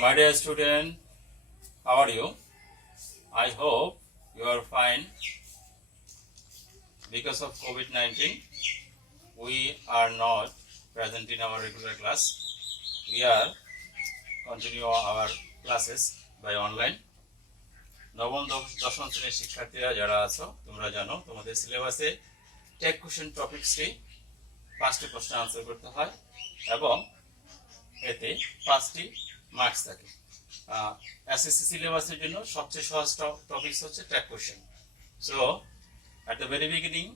My dear student, how are you? I hope you are fine. Because of COVID-19, we are not present in our regular class. We are continue our classes by online. নবম দশম শ্রেণীর শিক্ষার্থীরা যারা আছো তোমরা জানো তোমাদের সিলেবাসে টেক কোশ্চেন টপিকসটি 5টি প্রশ্ন আনসার করতে হয় এবং এতে 5টি মার্কস থাকে। এসএসসি সিলেবাসের জন্য সবচেয়ে সহজ টপিকস হচ্ছে tag question. So at the very beginning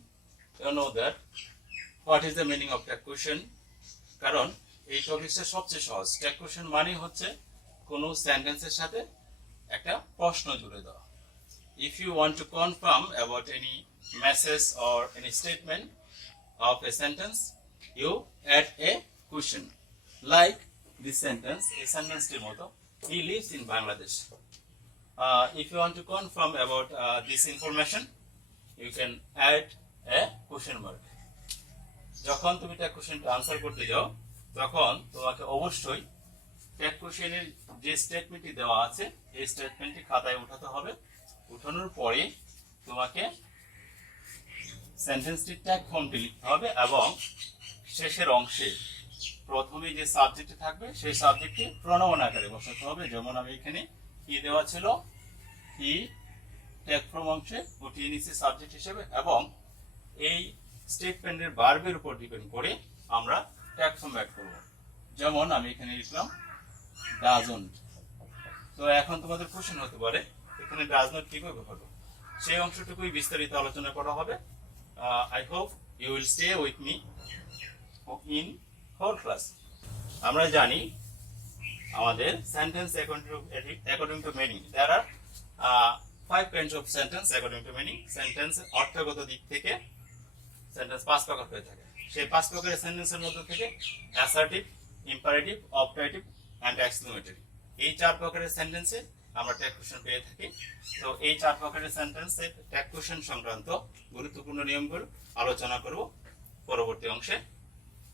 you know that what is the meaning of tag question, কারণ এই টপিকসটা সবচেয়ে সহজ। টেক কোশ্চেন মানে হচ্ছে কোনো সেন্টেন্সের সাথে একটা প্রশ্ন জুড়ে দেওয়া। If you want to confirm about any message or any statement of a sentence, you add a question. Like this sentence, a sentence motto, he lives in Bangladesh. If you want to confirm about this information, you can add a question mark. যখন তুমি take কোশ্চেনটা answer করতে যাও তখন তোমাকে অবশ্যই take কোশ্চেনের যে স্টেটমেন্টটি দেওয়া আছে এই স্টেটমেন্টটি খাতায় উঠাতে হবে। উঠানোর পরে তোমাকে সেন্টেন্সটি ট্যাগ ফর্মটি লিখতে হবে এবং শেষের অংশে প্রথমে যে সাবজেক্টটি থাকবে সেই সাবজেক্টটি প্রোনাউন আকারে বসাতে হবে। যেমন আমি এখানে কি দেওয়া ছিল, হি ট্যাগ ফর্ম অংশে উঠিয়ে নিচ্ছি সাবজেক্ট হিসেবে এবং এই স্টেটমেন্টের ভার্বের উপর ডিপেন্ড করে আমরা ট্যাগ ফর্ম অ্যাড করব। যেমন আমি এখানে লিখলাম ডাজন্ট। তো এখন তোমাদের কোশ্চেন হতে পারে এখানে ডাজ নট কিভাবে হলো, সেই অংশটুকুই বিস্তারিত আলোচনা করা হবে। I hope you will stay with me in whole class. আমরা জানি আমাদের sentence according to meaning there are 5 kinds of sentence according to meaning. Sentence অর্থগত দিক থেকে সেন্টেন্স 5 প্রকার হয়ে থাকে। সেই 5 প্রকারের সেন্টেন্সের মধ্যে থেকে assertive, imperative, objective and exclamatory, এই 4 প্রকারের সেন্টেন্সে আমরা টেক কোশ্চেন পেয়ে থাকি। তো এই 4 প্রকারের সেন্টেন্সে টেক কোশ্চেন সংক্রান্ত গুরুত্বপূর্ণ নিয়মগুলো আলোচনা করব পরবর্তী অংশে।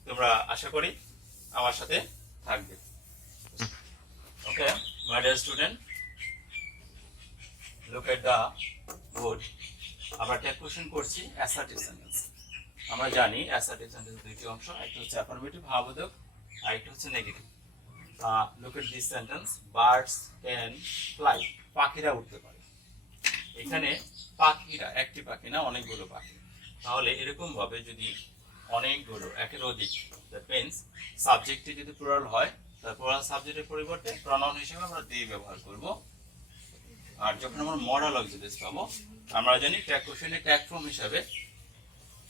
তোমরা আশা করি আমার সাথে থাকবে। Okay my dear student, look at the board. আমরা টেক কোশ্চেন করছি অ্যাসার্টিভ সেন্টেন্স। আমরা জানি অ্যাসার্টিভ সেন্টেন্স দুইটি অংশ, একটা হচ্ছে অ্যাফার্মেটিভ ভাববোধক আর একটা হচ্ছে negative. look at this sentence, birds can fly, পাখিরা উঠতে পারে। এখানে পাখিরা একটি পাখি না, অনেকগুলো পাখি। তাহলে এরকম ভাবে যদি অনেকগুলো একের অধিক, দ্যাট মিন্স সাবজেক্টটি যদি প্লুরাল হয় তাহলে প্লুরাল সাবজেক্টের পরিবর্তে প্রনাউন হিসেবে আমরা দে ব্যবহার করব। আর যখন আমরা মডাল অক্সিলারিজ পাবো, আমরা জানি ট্যাগ কোশ্চেনে ট্যাগ ফর্ম হিসাবে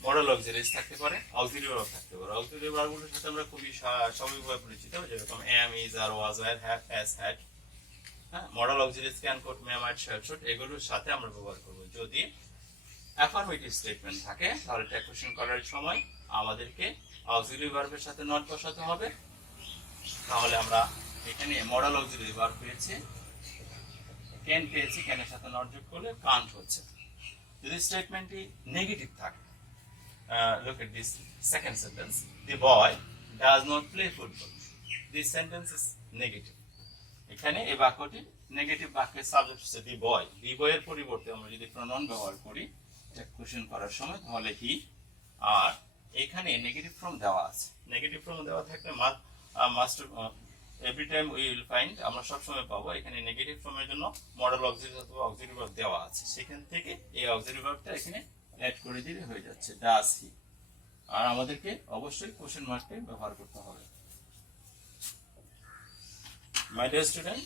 মডাল অক্সিলারিজ থাকতে পারে, অক্সিলারি ভার্ব থাকতে পারে। অক্সিলারি ভার্বগুলোর সাথে আমরা খুবই স্বাভাবিকভাবে পরিচিত, যেরকম am, is, are, was, were, have, has, had। হ্যাঁ, modal auxiliaries can, could, may, might, shall, should এগুলোর সাথে আমরা ব্যবহার করব। যদি অ্যাফার্মেটিভ স্টেটমেন্ট থাকে তাহলে ট্যাগ কোশ্চেন করার সময় আমাদেরকে অক্সিলারি ভার্বের সাথে নট বসাতে হবে। তাহলে আমরা এখানে মডাল অক্সিলারি ভার্ব পেয়েছি, ক্যান পেয়েছি, ক্যানের সাথে নট যোগ করলে কান্ট হচ্ছে। যদি স্টেটমেন্টটি নেগেটিভ থাকে, look at this second sentence, the boy does not play football. This sentence is negative. এখানে এই বাক্যটি নেগেটিভ বাক্যের সাবজেক্ট হচ্ছে the boy। the boy এর পরিবর্তে আমরা যদি প্রনাউন ব্যবহার করি টেক কোশ্চেন করার সময় তাহলে হি। আর এখানে নেগেটিভ ফর্ম দেওয়া আছে। নেগেটিভ ফর্ম দেওয়া থাকলে must every time we will find, আমরা সব সময় পাবো এখানে নেগেটিভ ফর্মের জন্য মডাল অক্সিলারি অথবা অক্সিলারি ভার্ব দেওয়া আছে। সেখান থেকে এই অক্সিলারি ভার্বটা এখানে অ্যাড করে দিলে হয়ে যাচ্ছে ডাজ হি। আর আমাদেরকে অবশ্যই কোশ্চেন মার্ককে ব্যবহার করতে হবে। মাই ডিয়ার স্টুডেন্ট,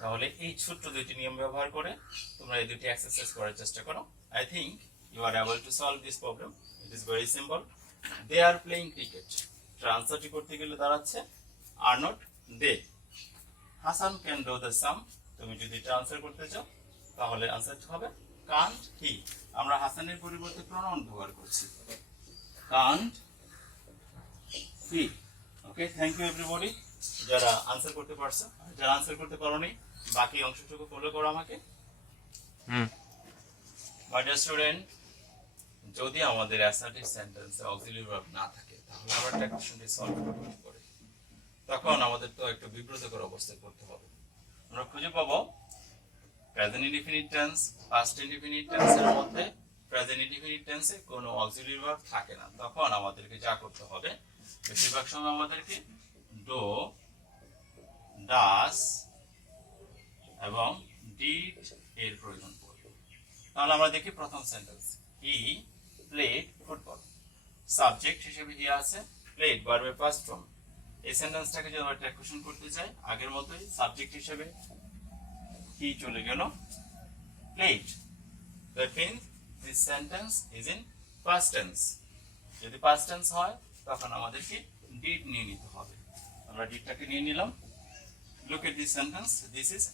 তাহলে এই ছোট্ট দুইটি নিয়ম ব্যবহার করে তোমরা এই দুটি এক্সারসাইজ করার চেষ্টা করো। I think you are able to solve this problem. It is very simple. They are playing cricket, ট্রান্সফারটি করতে গেলে দাঁড়াচ্ছে are not they. Hasan can do the sum, তুমি যদি ট্রান্সফার করতে চাও তাহলে আনসার হবে কান্ট হি। আমরা হাসানের পরিবর্তে প্রনাউন ব্যবহার করছি, can't he. Okay, thank you everybody যারা আনসার করতে পারছো। যারা আনসার করতে পারোনি বাকি অংশটুকু ফলো করো আমাকে। মাই ডিয়ার স্টুডেন্ট, যদি আমাদের অ্যাসার্টিভ সেন্টেন্সে অক্সিলারি ভার্ব না থাকে তাহলে আমরা টেক কোশ্চেনটি সলভ করব কি করে। তো তখন আমাদের তো একটু বিব্রতকর অবস্থায় পড়তে হবে। আমরা খুঁজে পাবো present indefinite tense, past indefinite টেন্সের মধ্যে প্রেজেন্ট ইনডিফিনিট টেন্সে কোনো অক্সিলারি ভার্ব থাকে না। তখন আমাদেরকে যা করতে হবে, বেশিরভাগ সময় আমাদেরকে ডো, ডাস এবং ডিড এর প্রয়োজন পড়বে। তাহলে আমরা দেখি প্রথম sentence, he played football. Subject হিসেবে হি আছে, প্লেড ভার্বের পাস্ট ফর্ম। এই সেন্টেন্সটাকে যদি আমরা ট্র্যাকুশন করতে চাই, আগের মতোই সাবজেক্ট হিসেবে হি চলে গেল, played. That means this sentence is in past tense. যদি পাস্ট টেন্স হয় তখন আমাদেরকে ডিড নিয়ে নিতে হবে। আমরা ডিডটাকে নিয়ে নিলাম। Look at this sentence. This is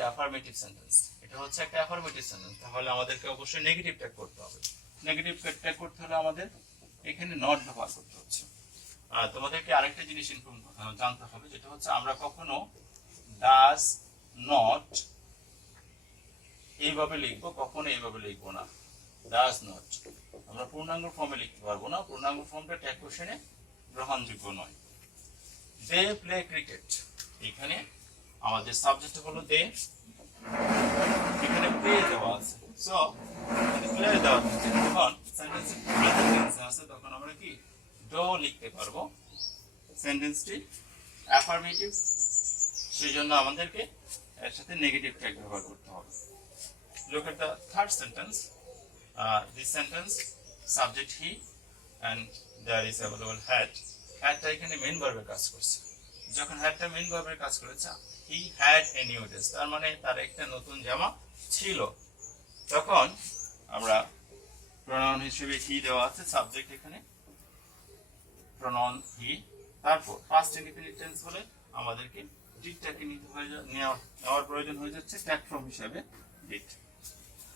a affirmative sentence. এটা হচ্ছে একটা affirmative sentence। তাহলে আমাদেরকে অবশ্যই নেগেটিভ ট্যাগ করতে হবে। নেগেটিভ ট্যাগ করতে হলে আমাদের এখানে নট ব্যবহার করতে হচ্ছে। আর তোমাদেরকে আরেকটা জিনিস জানতে হবে, যেটা হচ্ছে আমরা কখনো ডাজ নট এইভাবে লিখবো, কখনো এইভাবে লিখবো না। ডাজ নট আমরা পূর্ণাঙ্গ ফর্মে লিখতে পারবো না। পূর্ণাঙ্গ ফর্মটা ট্যাগ কোশ্চেনে গ্রহণযোগ্য নয়। দে প্লে ক্রিকেট, এখানে আমাদের সাবজেক্ট হলো দে, এখানে প্লে দেওয়া আছে। সো প্লে দেওয়া আছে, যখন সেন্টেন্সে প্রেজেন্ট টেন্স আছে তখন আমরা কি ডো লিখতে পারবো। সেন্টেন্সটি অ্যাফার্মেটিভ, সেই জন্য আমাদেরকে এর সাথে নেগেটিভ ট্যাগ ব্যবহার করতে হবে। Look at the third sentence. This sentence, subject he, and there is available had. Hadটা এখানে মেইন ভার্বের কাজ করছে। যখন hadটা মেইন ভার্বের কাজ করেছে, he had a new dress, তার মানে তার একটা নতুন জামা ছিল। তখন আমরা প্রনাউন হিসেবে he দেওয়া আছে, সাবজেক্ট এখানে প্রনাউন he। তারপর পাস্ট ইনডিফিনিট টেন্স হলে আমাদেরকে ডিডটাকে নেওয়ার প্রয়োজন হয়ে যাচ্ছে ট্যাগ ফর্ম হিসেবে ডিড।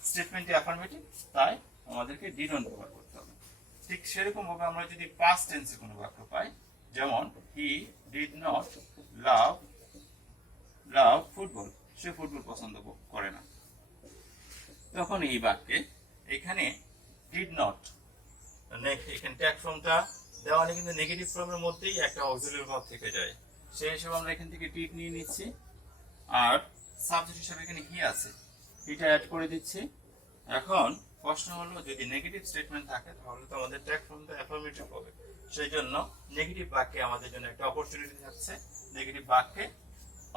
স্টেটমেন্টটি অ্যাফার্মেটিভ, তাই আমাদেরকে ডিড অন ব্যবহার করতে হবে। ঠিক সেরকম ভাবে আমরা যদি পাস্ট টেন্সে কোনো বাক্য পাই, যেমন he did not love football, say football পছন্দ করে না, তখন এই বাক্যে এখানে ডিড নট, এখানে ট্যাগ ফর্মটা দেওয়া নেই, কিন্তু নেগেটিভ ফর্মের মধ্যেই একটা অক্সিলারি ভার্ব থেকে যায়। সেই হিসেবে আমরা এখান থেকে ডিড নিয়ে নিচ্ছি, আর সাবজেক্ট হিসেবে এখানে হি আছে, এটা অ্যাড করে দিচ্ছি। এখন প্রশ্ন হলো, যদি নেগেটিভ স্টেটমেন্ট থাকে তাহলে তো আমাদের ট্যাগ ফর্মটা অ্যাফার্মেটিভ হবে। সেই জন্য নেগেটিভ বাক্যে আমাদের জন্য একটা অপরচুনিটি থাকছে। নেগেটিভ বাক্যে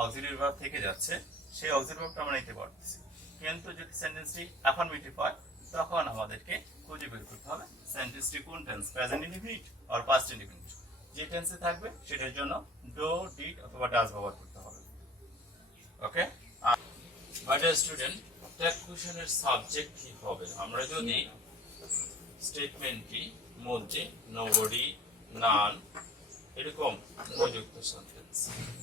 অক্সিলারি ভার্ব থেকে যাচ্ছে, সেই অক্সিলারি ভার্বটা আমরা নিতে পারতেছি। কিন্তু যদি সেন্টেন্সটি অ্যাফার্মেটিভ হয় তখন আমাদেরকে খুঁজে বের করতে হবে সেন্টেন্সটি কোন tense, present indefinite or past indefinite. যে টেন্সে থাকবে সেটার জন্য ডো, ডিড অথবা ডাজ ব্যবহার করতে হবে। ওকে, বাট স্টুডেন্ট, ট্যাগ কোশ্চেনের সাবজেক্ট কি হবে? আমরা যদি স্টেটমেন্টটি মধ্যে নোবডি, নান এরকম উপযুক্ত সেন্টেন্স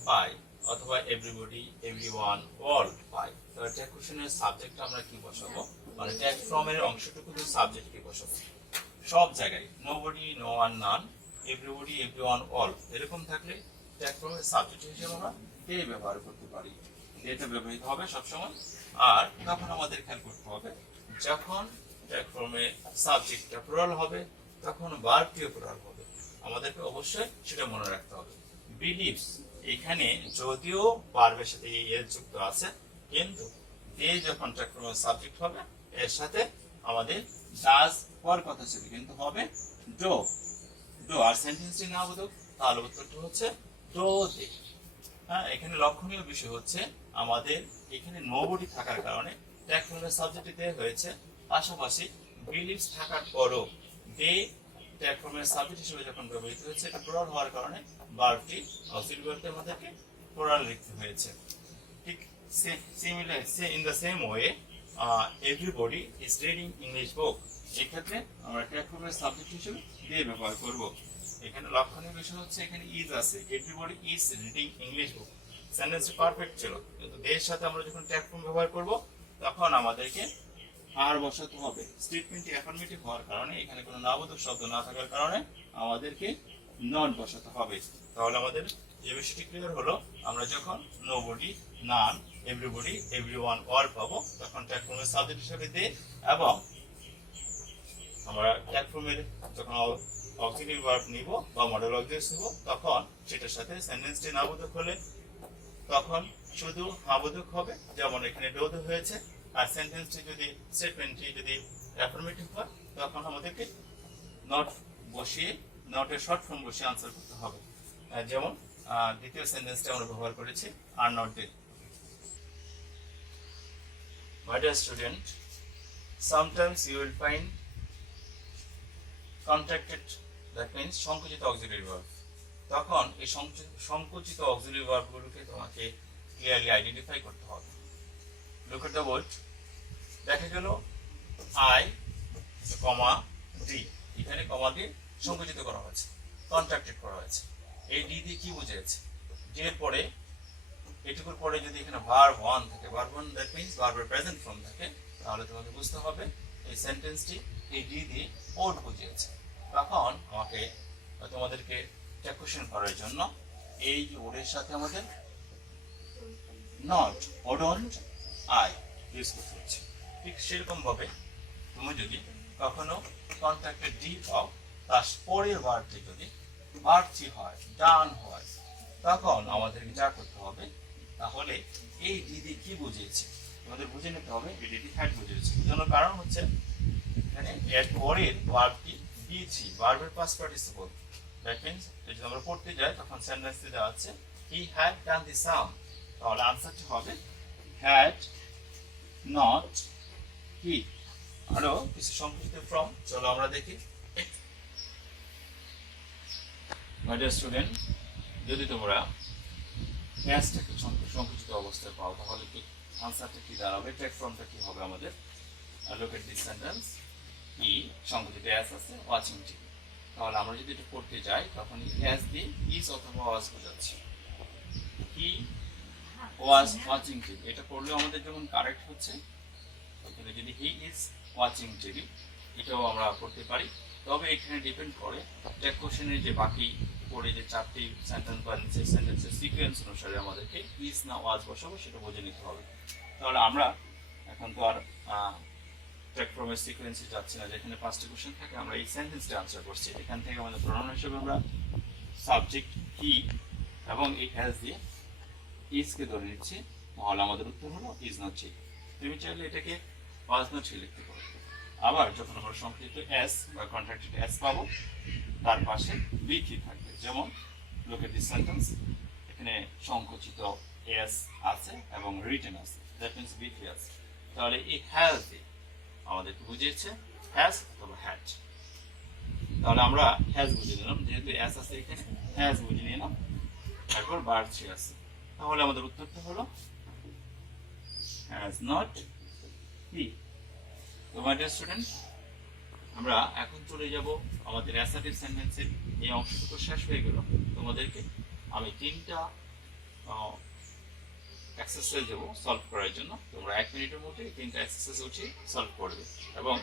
পাই, অথবা এভরিবডি, এভরিওয়ান, অল পাই, তাহলে ট্যাগ কোশ্চেনের সাবজেক্ট আমরা কি বসাবো, মানে ট্যাগ ফর্মের অংশটুকু সাবজেক্ট কি বসাবো। সব জায়গায় নোবডি, নো ওয়ান, নান, এভরিবডি, এভরিওয়ান, অল এরকম থাকলে ট্যাগ ফর্মের সাবজেক্ট হিসেবে আমরা দে ব্যবহার করতে পারি। এটা ব্যবহৃত হবে সবসময়। আর তখন আমাদের খেয়াল করতে হবে, যখন ট্যাগ ফর্মে সাবজেক্টটা প্লুরাল হবে তখন ভার্বটিও প্লুরাল হবে। আমাদেরকে অবশ্যই সেটা মনে রাখতে হবে। বিলিভস, এখানে যদিও ভার্বের সাথে এর যুক্ত আছে, কিন্তু দে যখন ট্যাগ ফর্মের সাবজেক্ট হবে এর সাথে আমাদের ডাজ হওয়ার কথা ছিল, কিন্তু হবে ডো। আর সেন্টেন্সটি না বোধক, তাহলে উত্তরটা হচ্ছে ডো দে। হ্যাঁ, এখানে লক্ষণীয় বিষয় হচ্ছে আমাদের এখানে নোবডি থাকার কারণে ট্যাগ ফর্মের সাবজেক্ট দে হয়েছে, পাশাপাশি বিলিভস থাকার পরও দে ট্যাগ ফর্মের সাবজেক্ট হিসেবে যখন ব্যবহৃত হয়েছে, এটা প্লুরাল হওয়ার কারণে ভার্বটি অক্সিলারি ভার্বের মধ্যে প্লুরাল লিখতে হয়েছে। ঠিক in the same way everybody is reading English বুক, এই ক্ষেত্রে আমরা ট্যাগ ফর্মের সাবজেক্ট হিসেবে দে ব্যবহার করব। এখানে লক্ষণীয় বিষয় হচ্ছে এখানে ইজ আছে, everybody is reading English book, সেন্টেন্সটি পারফেক্ট ছিল, কিন্তু এর সাথে আমরা যখন ট্যাগ ফর্ম ব্যবহার করব তখন আমাদেরকে আর বসাতে হবে। স্টেটমেন্টটি অ্যাফার্মেটিভ হওয়ার কারণে, এখানে কোনো নাবোধক শব্দ না থাকার কারণে আমাদেরকে নট বসাতে হবে। তাহলে আমাদের যে বিষয়টি ক্লিয়ার হলো, আমরা যখন নোবডি, নান, এভরিবডি, এভরিওয়ান, অল পাবো তখন ট্যাগ ফর্মের সাবজেক্ট হিসেবে দে, এবং আমরা ট্যাগ ফর্মের যখন অক্সিলারি ভার্ব নিব বা মডেল অবজেক্টস নিব, তখন সেটার সাথে সেন্টেন্সটি নাবোধক হলে তখন শুধু হাবোধক হবে, যেমন এখানে ডোদ হয়েছে। আর সেন্টেন্সটি যদি স্টেটমেন্টটি যদি অ্যাফার্মেটিভ হয় তখন আমাদেরকে নট বসিয়ে নটের শর্ট ফর্ম বসিয়ে আনসার করতে হবে। যেমন দ্বিতীয় সেন্টেন্সটা আমরা ব্যবহার করেছি are not they. My dear student, sometimes you will find contracted, that means সংকুচিত অক্সিলারি ভার্ব। তখন এই সংকুচিত অক্সিলারি ভার্বগুলোকে তোমাকে ক্লিয়ারলি আইডেন্টিফাই করতে হবে। লুক এট দ্য ওয়ার্ড, দেখা গেল আই কমা ডি, এখানে কমা দিয়ে সংকুচিত করা হয়েছে, কন্ট্রাক্টেড করা হয়েছে। এই ডি দিয়ে কি বুঝিয়েছে? ডি এর পরে এটুকুর পরে যদি এখানে ভার্ব ওয়ান থাকে, ভার্ব ওয়ান দ্যাট মিন্স ভার্বের প্রেজেন্ট ফর্ম থাকে, তাহলে তোমাকে বুঝতে হবে এই সেন্টেন্সটি এই ডি দিয়ে ওড বুঝিয়েছে। তখন আমাকে তোমাদেরকে একটা কোশ্চেন করার জন্য এই ওডের সাথে আমাদের নট ওডন্ট আই ইউজ করতে হচ্ছে। ঠিক সেরকম ভাবে তুমি যদি কখনো কন্ট্রাক্টেড ডি পাও, তার পরের ভার্বটি যদি ভার্বটি হয়, ডান হয়, তখন আমাদেরকে যা করতে হবে, তাহলে এই ডি দিয়ে কি বুঝিয়েছে আমাদের বুঝে নিতে হবে। এই ডি হ্যাড বুঝিয়েছে, জন্য কারণ হচ্ছে এখানে এর পরের ভার্বটি বি3, ভার্বের পাস্ট পার্টিসিপল। দ্যাট মিন্স যদি আমরা পড়তে যাই তখন সেন্টেন্সে দেওয়া আছে হি হ্যাড ডান দি সাম, তাহলে আনসারটি হবে হ্যাড নট হি। আরো কিছু সংকুচিত ফর্ম চলো আমরা দেখি। মাই ডিয়ার স্টুডেন্ট, যদি তোমরা ম্যাচটাকে সংকুচিত অবস্থায় পাও, তাহলে কি আনসারটা কি দাঁড়াবে? টেক ফর্মটা কি হবে আমাদের? লুক এট দিস সেন্টেন্স, হি সংকুচিত এস আছে, ওয়াচিং টিভি। তাহলে আমরা যদি এটা পড়তে যাই তখন এস দিয়ে ইজ অথবা ওয়াজ বোঝাচ্ছে। হি ওয়াজ ওয়াচিং টিভি, এটা পড়লেও আমাদের যেমন কারেক্ট হচ্ছে। কিন্তু যদি হি ইজ ওয়াচিং টিভি, এটাও আমরা পড়তে পারি। তবে এখানে ডিপেন্ড করে যে কোশ্চেনের যে বাকি পড়ে যে চারটি সেন্টেন্স বা নিচের সেন্টেন্সের সিকোয়েন্স অনুসারে আমাদেরকে ইজ না ওয়াজ বসাবো সেটা বুঝে নিতে হবে। তাহলে আমরা এখন তো আর টেক ফর্মের সিকোয়েন্সে যাচ্ছি না, যেখানে পাঁচটি কোশ্চেন থাকে আমরা এই সেন্টেন্সটা আনসার করছি। এখান থেকে আমাদের প্রোনাউন হিসেবে আমরা সাবজেক্ট হি এবং এই হ্যাজ দিয়ে ইজকে ধরে নিচ্ছি, তাহলে আমাদের উত্তর হলো ইজ নট হি। তুমি চাইলে এটাকে ওয়াজ নট হি লিখতে পারো। আবার যখন আমরা সংক্ষিপ্ত এস বা কন্ট্রাক্টেড এস পাবো, তার পাশে বি3 থাকবে। যেমন লুক এট দিস সেন্টেন্স, এখানে সংকুচিত এস আছে এবং রিটেন আছে, দ্যাট মিন্স বি3 আছে। তাহলে এই হ্যাজ দিয়ে আমাদেরকে বুঝিয়েছে হ্যাজ অথবা হ্যাড। তাহলে আমরা হ্যাজ বুঝে নিলাম, যেহেতু এস আছে এখানে হ্যাজ বুঝে নিলাম, তারপর ভার্ব 3 আছে। তাহলে আমাদের উত্তরটা হলো হ্যাজ নট হি। তো মাই ডিয়ার স্টুডেন্ট, আমরা এখন চলে যাব আমাদের অ্যাসার্টিভ সেন্টেন্সের এই অংশটুকু শেষ হয়ে গেল। তোমাদেরকে আমি 3টা এক্সারসাইজ দেবো সলভ করার জন্য। তোমরা 1 মিনিটের মধ্যে 3টা এক্সারসাইজ উঠিয়ে সলভ করবে এবং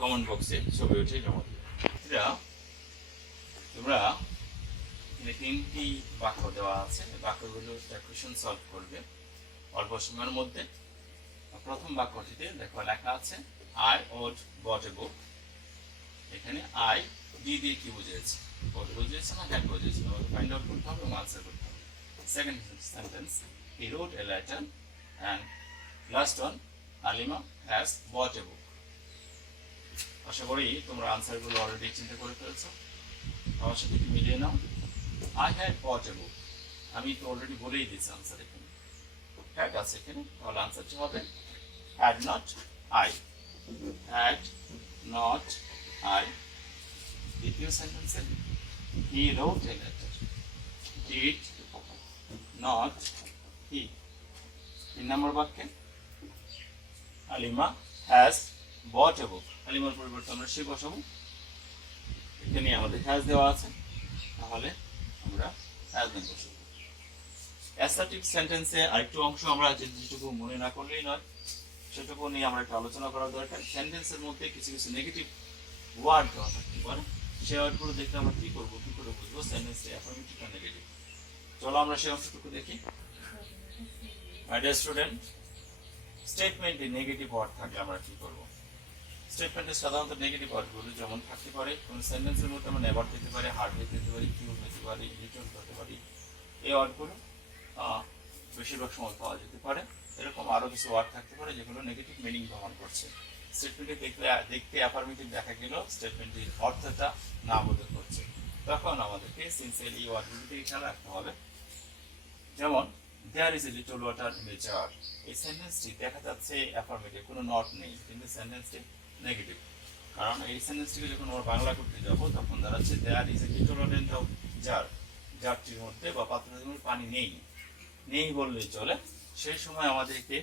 কমেন্ট বক্সে ছবি উঠে জমা দেবে। তোমরা এখানে 3টি বাক্য দেওয়া আছে, বাক্যগুলো কোশ্চেন সলভ করবে অল্প সময়ের মধ্যে। প্রথম বাক্যটিতে দেখো লেখা আছে আই ওড বট এ বুক। এখানে আই ডি দিয়ে কি বুঝিয়েছে? বট বুঝিয়েছে না হ্যাড বুঝিয়েছে? আমাকে ফাইন্ড আউট করতে হবে এবং আনসার করতে হবে। Second sentence, he wrote a letter and last one, Alima has bought a book. আশা করি তোমরা আনসারগুলো অলরেডি চিন্তা করে ফেলেছো। আমার সাথে একটু মিলিয়ে নাও। আই হ্যাড বট এ বুক, আমি তো অলরেডি বলেই দিয়েছি আনসার এখানে, হ্যাড আছে এখানে, তাহলে আনসারটি হবে had not I, had not I. দ্বিতীয় সেন্টেন্সে he wrote a letter, did not he. 3 নম্বর বাক্যে আলিমা has bought a book, আলিমার পরিবর্তে আমরা সে বসাবো, এখানে আমাদের has দেওয়া আছে, তাহলে আমরা has দেন বসাবো। অ্যাসার্টিভ সেন্টেন্সে আরেকটু অংশ আমরা যেটুকু মনে না করলেই নয়, সেটুকু নিয়ে আমরা একটু আলোচনা করা দরকার। সেন্টেন্সের মধ্যে কিছু কিছু নেগেটিভ ওয়ার্ড দেওয়া থাকতে পারে, সেই ওয়ার্ডগুলো দেখলে আমরা কি করবো, কি করে বুঝবো সেন্টেন্সে অ্যাফার্মেটিভ না নেগেটিভ। চলো আমরা সেই অংশটুকু দেখি। মাই ডিয়ার স্টুডেন্ট, স্টেটমেন্টে নেগেটিভ ওয়ার্ড থাকলে আমরা কি করবো? স্টেটমেন্টে সাধারণত নেগেটিভ ওয়ার্ডগুলো যেমন থাকতে পারে কোন সেন্টেন্সের মধ্যে আমরা নেভার দিতে পারি, হার্ডলি দিতে পারি, কিউ দিতে পারি, রিটার্ন করতে পারি। এই ওয়ার্ডগুলো বেশিরভাগ সময় পাওয়া যেতে পারে। এরকম আরো কিছু ওয়ার্ড থাকতে পারে যেগুলো নেগেটিভ মিনিং বহন করছে। স্টেটমেন্টে দেখতে অ্যাফার্মেটিভ দেখা গেল স্টেটমেন্টের অর্থটা না বোধ করছে, তখন আমাদেরকে সিনসিয়ারলি এই ওয়ার্ডগুলো দিকে খেয়াল রাখতে হবে। যেমন there is a little water in the jar, এই সেন্টেন্সটি দেখা যাচ্ছে অ্যাফার্মেটিভ, কোনো নট নেই, কিন্তু সেন্টেন্সটি নেগেটিভ। কারণ এই সেন্টেন্সটিকে যখন আমরা বাংলা করতে যাব তখন দাঁড়াচ্ছে there is a little water in the jar, জারটির মধ্যে বা পাত্রের মধ্যে পানি নেই, নেই বললেই চলে। সেই সময় আমাদেরকে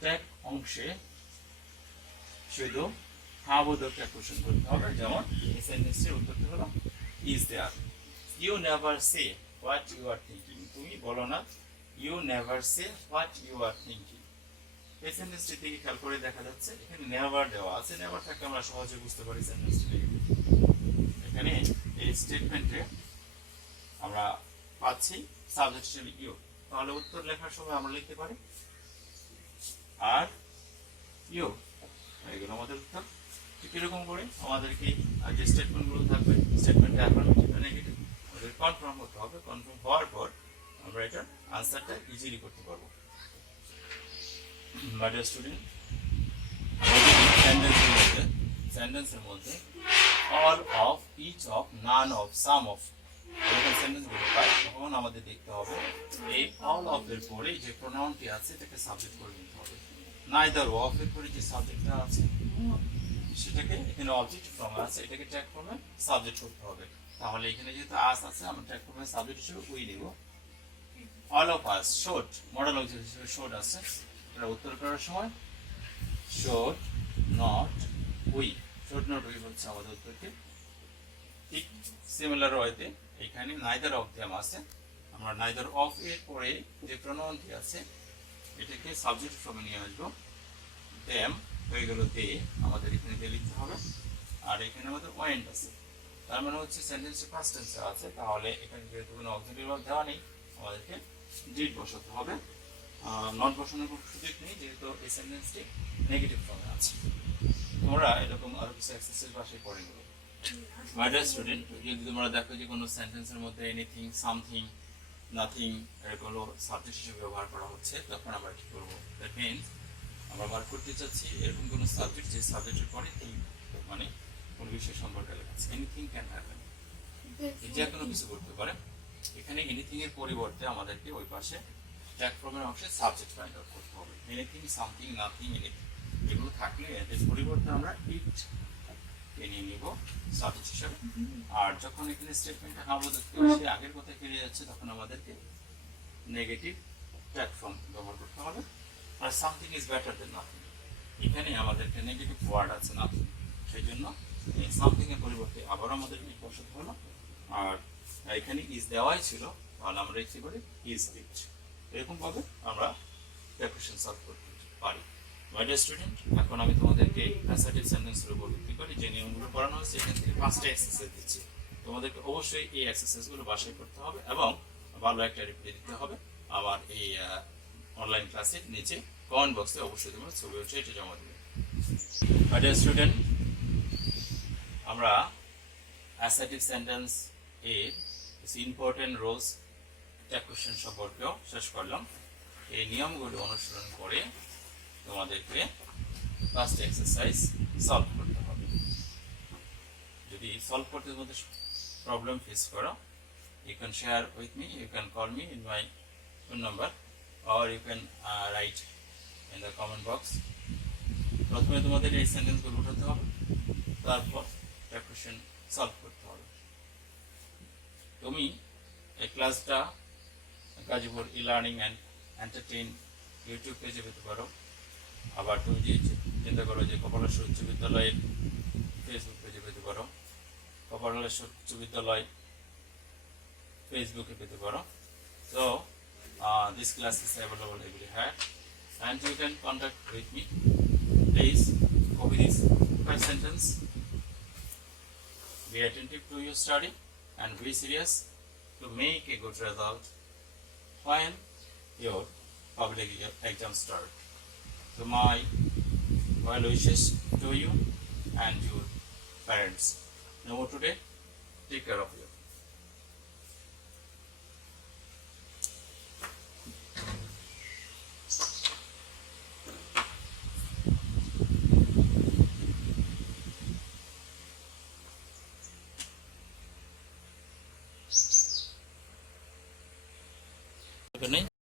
ট্যাগ অংশে শুধু হ্যাঁ বোধকটা কোশ্চেন করতে হবে। যেমন এই সেন্টেন্সটির উত্তরটি হলো is there. You never say what you are thinking, তুমি বলো না you never say what you are thinking. এই সেন্টেন্সটি থেকে খেয়াল করে দেখা যাচ্ছে এখানে নেভার দেওয়া আছে, নেভার থাকলে আমরা সহজে বুঝতে পারি সেন্টেন্সটি নেগেটিভ। এখানে এই স্টেটমেন্টে আমরা পাচ্ছি সাবজেক্ট হিসেবে ইউ, তাহলে উত্তর লেখার সময় আমরা লিখতে পারি আর ইউ, এগুলো আমাদের উত্তর। ঠিক এরকম করে আমাদেরকে যে স্টেটমেন্টগুলো থাকবে স্টেটমেন্টে অ্যাফার্মেটিভ না নেগেটিভ ওদের কনফার্ম হতে হবে। কনফার্ম হওয়ার পর আমরা এটার আনসারটা ইজিলি করতে পারবো। মাই ডিয়ার স্টুডেন্ট, সেন্টেন্সের মধ্যে all of, each of, none of, some of এরকম সেন্টেন্সগুলো পাই, তখন আমাদের দেখতে হবে এই অল অফ এর পরে যে প্রোনাউনটি আছে এটাকে সাবজেক্ট করে নিতে হবে। নাইদার অফ এর পরে যে সাবজেক্টটা আছে সেটাকে, এখানে অবজেক্ট ফর্ম আছে, এটাকে ট্যাগ ফর্মে সাবজেক্ট করতে হবে। তাহলে এখানে যেহেতু আস আছে আমরা ট্যাগ ফর্মে সাবজেক্ট হিসেবে উই নেব। All of us showed, model object হিসেবে শোড আছে, এটা উত্তর করার সময় showed not we, showed not we হচ্ছে আমাদের উত্তরটি। ঠিক সিমিলার ওয়েতে এখানে নাইদার অফ দেম আছে, আমরা নাইদার অফ এর পরে যে প্রোনাউনটি আছে এটাকে সাবজেক্ট ফর্মে নিয়ে আসবো। দেম হয়ে গেল দে, আমাদের এখানে দে লিখতে হবে। আর এখানে আমাদের ওয়েন্ট আছে, তার মানে হচ্ছে সেন্টেন্সটি ফার্স্ট টেন্সে আছে, তাহলে এখানে যেহেতু কোনো অক্সিলারি ভার্ব দেওয়া নেই আমাদেরকে ডিড বসাতে হবে। নট বসানোর কোনো সুযোগ নেই যেহেতু এই সেন্টেন্সটি নেগেটিভ ফর্মে আছে। তোমরা এরকম আরো কিছু এক্সারসাইজ বাসায় করে নেবে। মাই ডিয়ার স্টুডেন্ট, যদি তোমরা দেখো যে কোনো সেন্টেন্সের মধ্যে এনিথিং, সামথিং, নাথিং এগুলো সাবজেক্ট হিসেবে ব্যবহার করা হচ্ছে, তখন আমরা কি করবো? দ্যাট মিনস আমরা বার করতে চাচ্ছি এরকম কোনো সাবজেক্ট যে সাবজেক্টের পরে থিং মানে কোনো বিষয় সম্পর্কে লেখা আছে। এনিথিং ক্যান হ্যাপেন, যে কোনো কিছু করতে পারে। এখানে এনিথিং এর পরিবর্তে আমাদেরকে ওই পাশে ট্যাগ ফর্মের অংশে সাবজেক্ট ফাইন্ড আউট করতে হবে। এনিথিং, সামথিং, নাথিং, এনিথিং এগুলো থাকলে এদের পরিবর্তে আমরা ইট নিয়ে নিব সাবজেক্ট হিসাবে। আর যখন এখানে স্টেটমেন্টটা হাবো সে আগের কথায় ফিরে যাচ্ছে তখন আমাদেরকে নেগেটিভ ট্যাগ ফর্ম ব্যবহার করতে হবে। আর something is better than nothing, এখানে আমাদেরকে নেগেটিভ ওয়ার্ড আছে নাথিং, সেই জন্য এই সামথিং এর পরিবর্তে আবার আমাদের ইট বসাতে হলো। আর এখানে ইজ দেওয়াই ছিল, তাহলে আমরা কি করি ইজ ইট। এরকম ভাবে আমরা ইকুয়েশন সলভ করতে পারি। মাই ডিয়ার স্টুডেন্ট, এখন আমি তোমাদেরকে অ্যাসার্টিভ সেন্টেন্সের উপর ভিত্তি করে যে নিয়মগুলো পড়ানো হচ্ছে এখান থেকে 5টা এক্সারসাইজ দিচ্ছি। তোমাদেরকে অবশ্যই এই এক্সারসাইজগুলো বাসায় করতে হবে এবং ভালো একটা রিপ্লাই দিতে হবে। আমার এই অনলাইন ক্লাসের নিচে কমেন্ট বক্সে অবশ্যই তোমরা ছবি উঠে এটা জমা দেবে। মাই ডিয়ার স্টুডেন্ট, আমরা অ্যাসার্টিভ সেন্টেন্স এর কিছু ইম্পর্টেন্ট রুলস ট্যাগ কোশ্চেন সম্পর্কেও শেষ করলাম। এই নিয়মগুলো অনুসরণ করে তোমাদেরকে 5টা এক্সারসাইজ সলভ করতে হবে। যদি সলভ করতে তোমাদের প্রবলেম ফেস করো, you can share with me, you can call me in my phone number or you can write in the comment box. প্রথমে তোমাদের এই সেন্টেন্সগুলো উঠাতে হবে, তারপর একটা কোশ্চেন সলভ করতে হবে। তুমি এই ক্লাসটা Gazipur e-learning and entertain YouTube পেজে পেতে পারো। আবার তুমি যে চিন্তা করো যে কপালেশ্বর উচ্চ বিদ্যালয়ের ফেসবুক পেজে পেতে পারো, কপালেশ্বর উচ্চ বিদ্যালয় ফেসবুকে পেতে পারো। So this class is available everywhere and you can contact with me. Please copy this 5 sentence, be attentive to your study and be serious to make a good result when your public exam start. So my Well wishes to you and your parents. No more today. Take care of you. Good night.